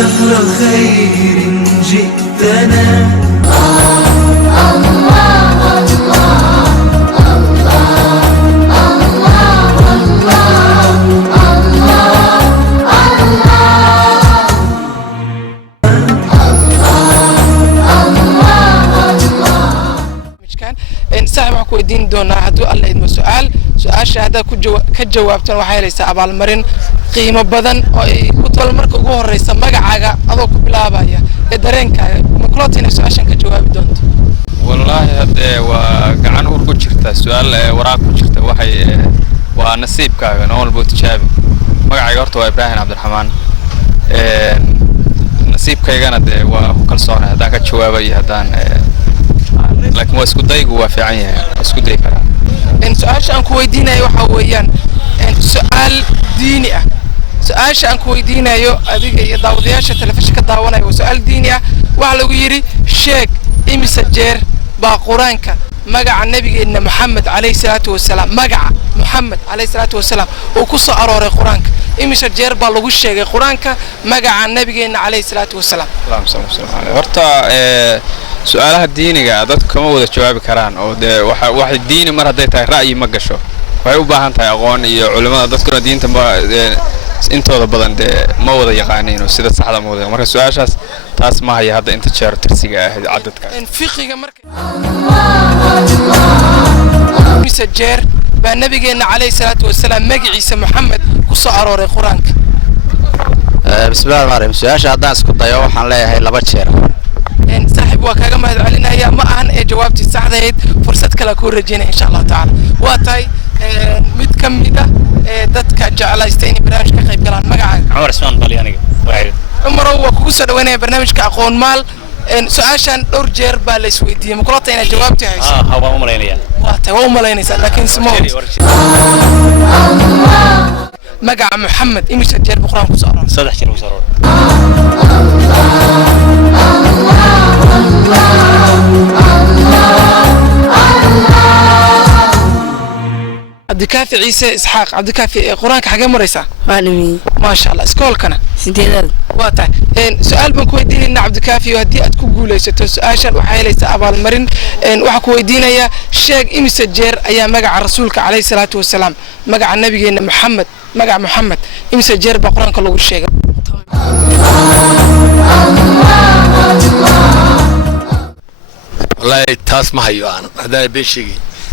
شهر خير جئتنا صاحب waxaan ku weydiin doonaa hadduu alla idmo su-aasha haddaad ka jawaabtan waxaa helaysaa abaalmarin qiimo badan oo ay ku tol marka ugu horeysa magacaaga adoo ku bilaabaya ee dareenkaaga ma kulota inay su-aashan ka jawaabi doonto wallaahi haddee waa gacan ur ku jirta su-aal waraaq ku jirta waxay waa nasiibkaaga noo walbo tijaabi magacayga horta waa Ibrahim Cabdiraxmaan nasiibkaygana dee waa ku kalsoonay haddaan ka jawaabayo haddaan لكن ما اسكت ضيق وافعينها اسكت ضيق إن سؤال أنكو ويدينا waxa weeyaan سؤال ديني سؤال أنكو ويدينا يو أديك داودياشة تلفزيون كداونا وسؤال ديني waxa lagu yiri sheeg imisa jeer ba quraanka magaca nabigeena Muhammad alayhi salatu wasalaam magaca Muhammad alayhi salatu wasalaam oo ku soo arooray quraanka imisa jeer ba lagu sheegay quraanka magaca nabigeena alayhi salatu wasalaam horta su'aalaha diiniga dadku kama wada jawaabi karaan oo waxa diini mar haday tahay ra'yi ma gasho waxay u baahan tahay aqoon iyo culimada dadkuna diinta intooda badan ma wada yaqaaniin sida saxda ma wada marka su'aashaas taas ma haya hadda inta jeer tirsiga ah cadadka fiqiga marka jeer ba nabigeena alayhi salatu wasalaam magaciisa Muhammad ku soo arooray quraanka bismillaahir rahmaanir rahiim su'aasha haddaan isku dayo waxaan leeyahay laba jeer صاحب وكاغا ما علينا يا ما ان جوابتي صحيحه فرصه كلا كو رجينا ان شاء الله تعالى واتاي mid kamida dadka jecelaystay in barnaamijka qayb galaan magacaaga Umar Ismaan bali aniga Umar waa kugu soo dhaweynaya barnaamijka aqoon maal su'aashan dhowr jeer baa la isweydiiyay ma kulata inaad jawaabti hayso waa u maleynaya waa u maleynaysaa laakiin isma magaca Muhammad imisa jeer quraan ku soo arooray saddex jeer ku soo arooray عبد الكافي عيسى إسحاق عبد الكافي قرآنك حاجة مريسة معلمين ما شاء الله سكول كنا سيداد واضح سؤال بنكو يديني إن عبد الكافي وهدي أتكو قوليسة سؤال وحيليسة أبا المرن وحكو يدينا يا شيخ إمس الجير أيام مقع رسولك عليه الصلاة والسلام مقع النبي محمد مقع محمد إمس الجير بقرآنك الله الشيخ والله تاس ما هيو أنا هذا بيشيء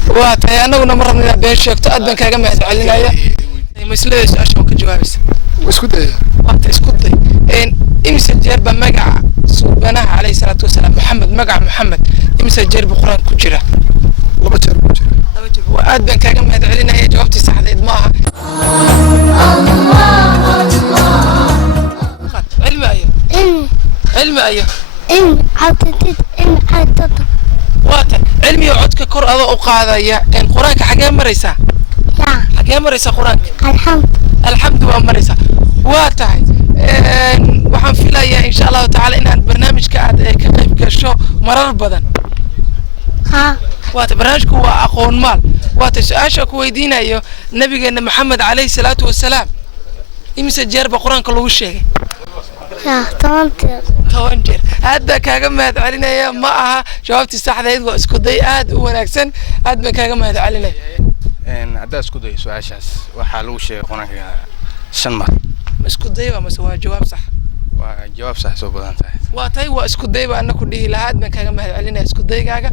واتاي أنا ونمر من بيشيك أدبن كأجمع علينا يا مسلس عشان كجوابس واسكت واتاي اسكت إن إمس الجير بمقع سبحانه عليه الصلاة والسلام محمد مقع محمد إمس الجير بقرآن كجرا لما تجرب وأدبن كأجمع علينا يا جوابتي صح إدماها علم أيه علم أيه عدد واتن علمي وعدك كور أضاء وقاذا إن قرآنك حاجة مريسة حاجة مريسة قرآنك الحمد لله مريسة واتن وحن في لا إن شاء الله تعالى إن البرنامج كقيب كشو مرر بدن واتن برنامجك هو أقوى مال واتن سؤاشك ويدينا أيو نبي محمد عليه الصلاة والسلام إمس الجرب قرآنك الله وشيء تونجر هذا كأجمع علينا يا معها جوابت الصحة هذا واسكودي أد ونكسن هذا كأجمع علينا إن هذا اسكودي سؤال شاس وحلوش هناك شنمر اسكودي وما سوى جواب صح وجواب صح سو بدن صح واتاي واسكودي وأنا كله لهذا كأجمع علينا اسكودي كأجا